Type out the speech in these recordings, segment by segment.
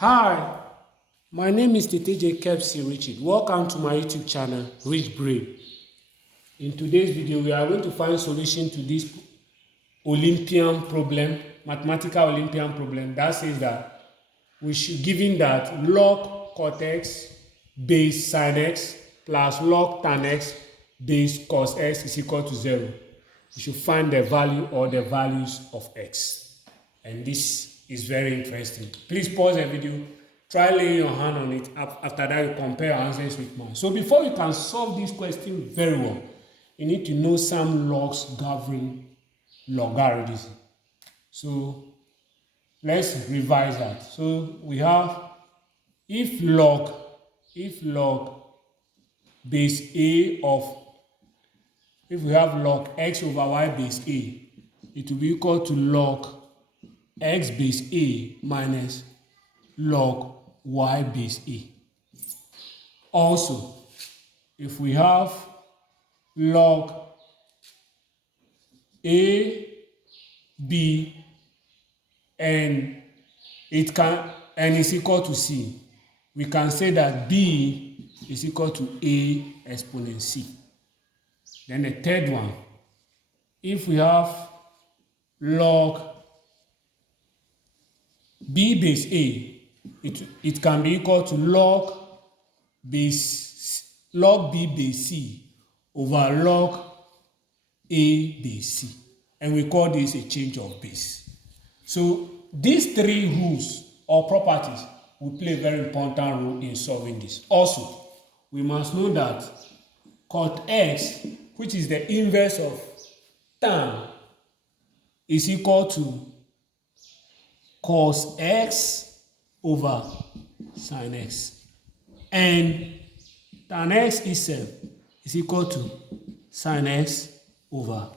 Hi, my name is TTJ Kepsi Richard. Welcome to my YouTube channel, Rich Brain. In today's video, we are going to find solution to this Olympian problem, mathematical Olympian problem that says that we should, given that log cot x base sin x plus log tan x base cos x is equal to 0. We should find the value or the values of x. And this is very interesting. Please pause the video, try laying your hand on it. After that, you compare answers with mine. So before you can solve this question very well, you need to know some laws governing logarithm. So let's revise that. So we have if log base a of, if we have log x over y base a, it will be equal to log x base a minus log y base a. Also, if we have log a, b, and is equal to c, we can say that b is equal to a exponent c. Then the third one, if we have log b base a, it can be equal to log b base c over log a base c, and we call this a change of base. So these three rules or properties will play a very important role in solving this. Also, we must know that cot x, which is the inverse of tan, is equal to cos x over sin x, and tan x itself is equal to sin x over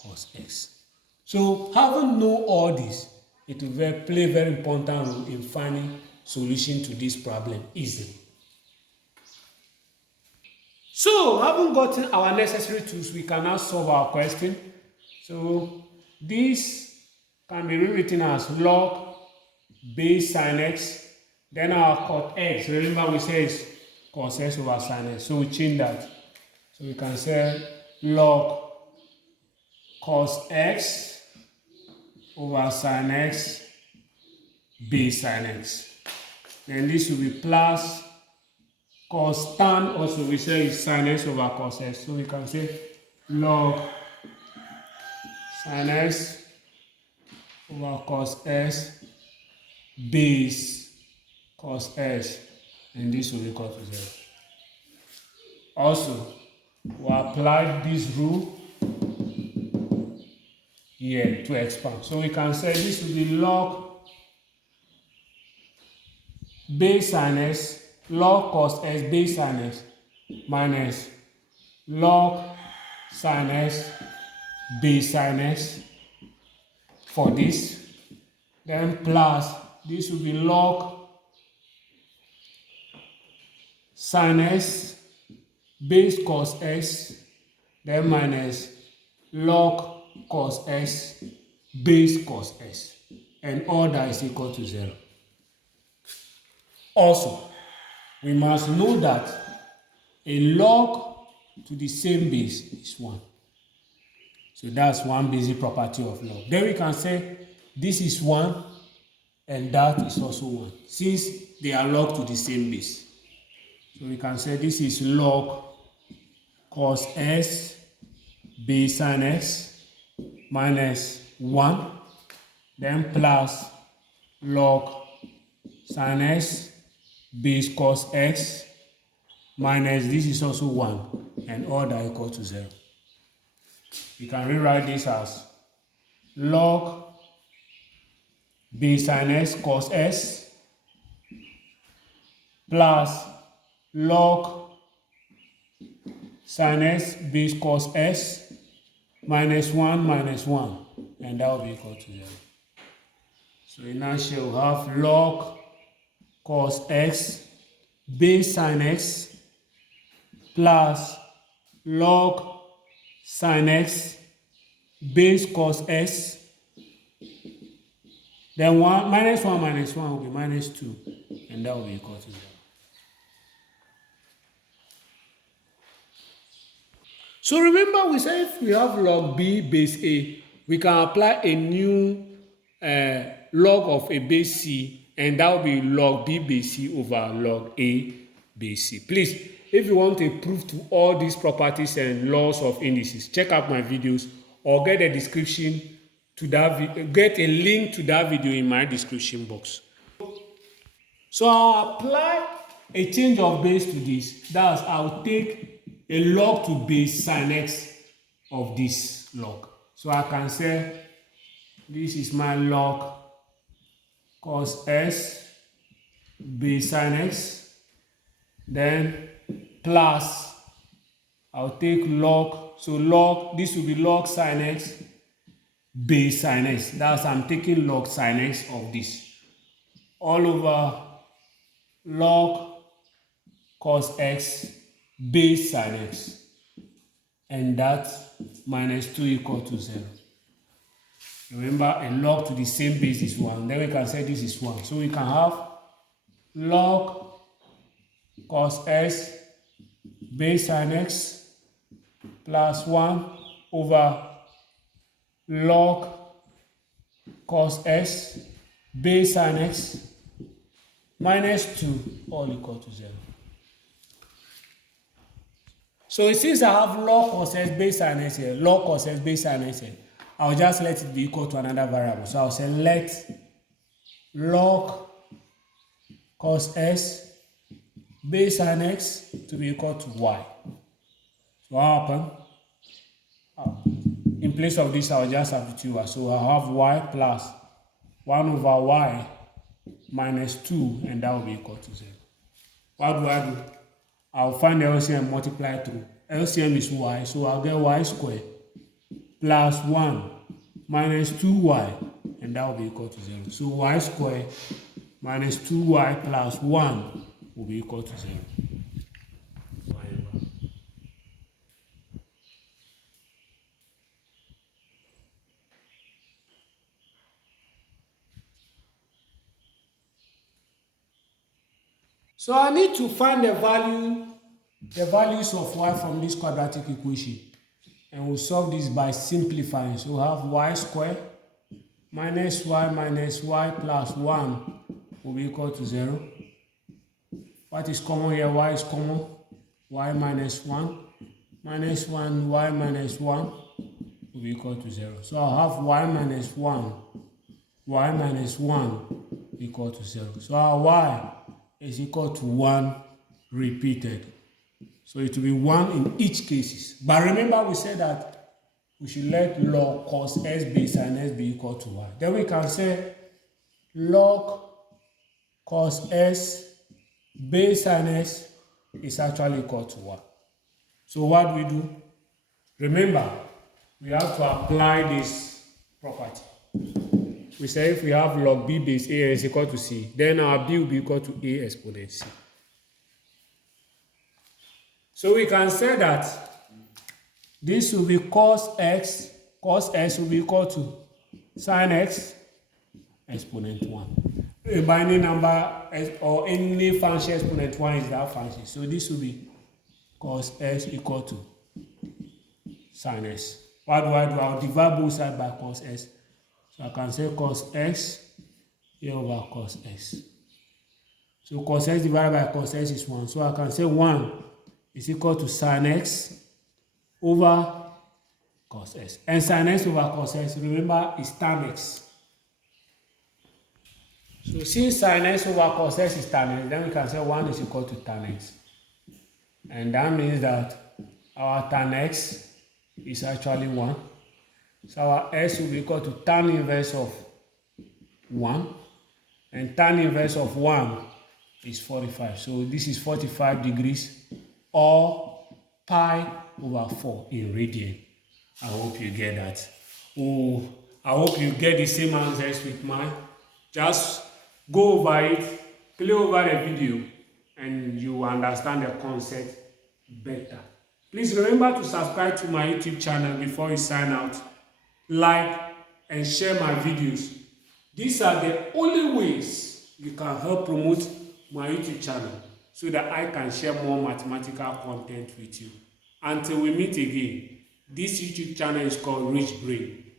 cos x. So having known all this, it will play a very important role in finding solution to this problem easily. So having gotten our necessary tools, we can now solve our question. So this can be rewritten as log base sin x, then our cot x, remember we say it's cos x over sin x, so we change that. So we can say log cos x over sin x base sin x. Then this will be plus cos tan, also we say is sin x over cos x, so we can say log sin x over cos x base cos x, and this will equal to 0. Also, we apply this rule here to expand. So we can say this will be log base sin x, log cos x base sin x minus log sin x base sin x for this. Then plus this will be log sin x base cos x, then minus log cos x base cos x, and all that is equal to 0. Also, we must know that a log to the same base is 1. So that's one basic property of log. Then we can say this is 1 and that is also 1, since they are log to the same base. So we can say this is log cos x base sin x minus 1, then plus log sin x base cos x minus this is also 1, and all that equal to 0. We can rewrite this as log base sin x cos x plus log sin x base cos x minus 1, and that will be equal to 0. So in our share we have log cos x base sin x plus log sin x base cos x, then 1 minus 1 will be minus 2, and that will be equal to 0. So remember we said if we have log b base a, we can apply a new log of a base c, and that will be log b base c over log a base c. Please, if you want a proof to all these properties and laws of indices, check out my videos or get a description to that get a link to that video in my description box. So I'll apply a change of base to this. That's I'll take a log to base sin x of this log. So I can say this is my log cos s base sin x, then plus I'll take log, so log, this will be log sin x base sin x. That's I'm taking log sin x of this all over log cos x base sin x, and that minus 2 equal to 0. Remember, a log to the same base is 1. Then we can say this is 1. So we can have log cos s base sin x plus 1 over log cos s base sin x minus 2 all equal to 0. So since I have log cos s base sin x here, log cos s base sin x here, I'll just let it be equal to another variable. So I'll say let log cos s base sin x to be equal to y. So what happened? In place of this, I'll just substitute y. So I'll have y plus 1 over y minus 2, and that will be equal to 0. What do? I'll find the LCM and multiply through. LCM is y, so I'll get y squared plus 1 minus 2y, and that will be equal to 0. So y squared minus 2y plus 1 will be equal to 0. So I need to find the values of y from this quadratic equation, and we'll solve this by simplifying. So we'll have y squared minus y plus 1 will be equal to 0. What is common here? Y is common. Y minus 1 minus 1 y minus 1 will be equal to 0. So I'll have y minus 1 equal to 0. So our y is equal to 1 repeated. So it will be 1 in each cases. But remember we said that we should let log cos s base sin s be equal to y. Then we can say log cos s base sin s is actually equal to y. So what do we do? Remember, we have to apply this property. We say if we have log b base a is equal to c, then our b will be equal to a exponent c. So we can say that this will be cos s will be equal to sin x exponent 1. A binary number or any function exponent 1 is that function. So this will be cos s equal to sin s. What do? I'll divide both sides by cos s. So I can say cos x here over cos s. So cos s divided by cos s is 1. So I can say 1 is equal to sin x over cos s. And sin x over cos s, remember, is tan x. So since sin x over cos s is tan x, then we can say 1 is equal to tan x. And that means that our tan x is actually 1. So our s will be equal to tan inverse of 1. And tan inverse of 1 is 45. So this is 45 degrees or pi over 4 in radian. I hope you get that. Oh, I hope you get the same answers with mine. Just go over it, play over the video, and you understand the concept better. Please remember to subscribe to my YouTube channel before you sign out. Like and share my videos. These are the only ways you can help promote my YouTube channel so that I can share more mathematical content with you. Until we meet again, this YouTube channel is called Rich Brain.